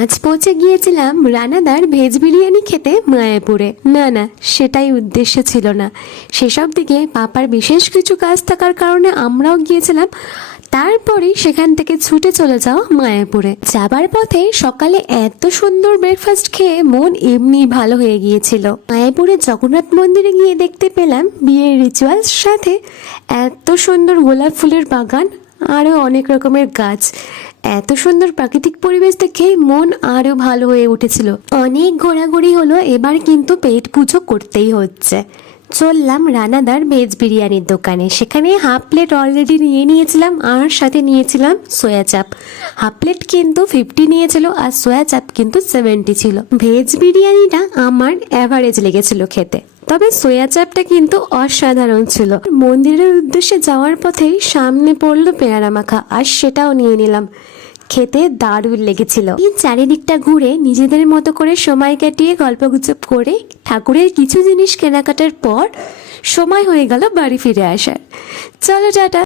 আজ পৌঁছে গিয়েছিলাম রানাদার ভেজ বিরিয়ানি খেতে মায়াপুরে। না, সেটাই উদ্দেশ্য ছিল না। সেসব দিকে পাপার বিশেষ কিছু কাজ থাকার কারণে আমরাও গিয়েছিলাম। তারপরে সেখান থেকে ছুটে চলে যাও মায়াপুরে। যাবার পথে সকালে এত সুন্দর ব্রেকফাস্ট খেয়ে মন এমনি ভালো হয়ে গিয়েছিল। মায়াপুরে জগন্নাথ মন্দিরে গিয়ে দেখতে পেলাম বিয়ের রিচুয়ালস সাথে এত সুন্দর গোলাপ ফুলের বাগান, আরো অনেক রকমের গাছ। এত সুন্দর প্রাকৃতিক পরিবেশ দেখে মন আরো ভালো হয়ে উঠেছিল। অনেক ঘোরাঘুরি হলো, এবার কিন্তু পেট পুজো করতেই হচ্ছে। চললাম রানাদার ভেজ বিরিয়ানির দোকানে। সেখানে হাফ প্লেট অলরেডি নিয়েছিলাম, আর সাথে নিয়েছিলাম সোয়া চাপ। হাফ প্লেট কিন্তু 50 নিয়েছিল, আর সোয়া চাপ কিন্তু 70 ছিল। ভেজ বিরিয়ানিটা আমার অ্যাভারেজ লেগেছিল খেতে, তবে সোয়া চাপটা কিন্তু অসাধারণ ছিল। মন্দিরের উদ্দেশ্যে যাওয়ার পথেই সামনে পড়লো পেয়ারা মাখা, আর সেটাও নিয়ে নিলাম। খেতে দারুণ লেগেছিল। এই চারিদিকটা ঘুরে নিজেদের মতো করে সময় কাটিয়ে গল্পগুজব করে ঠাকুরের কিছু জিনিস কেনাকাটার পর সময় হয়ে গেল বাড়ি ফিরে আসার। চলো টাটা।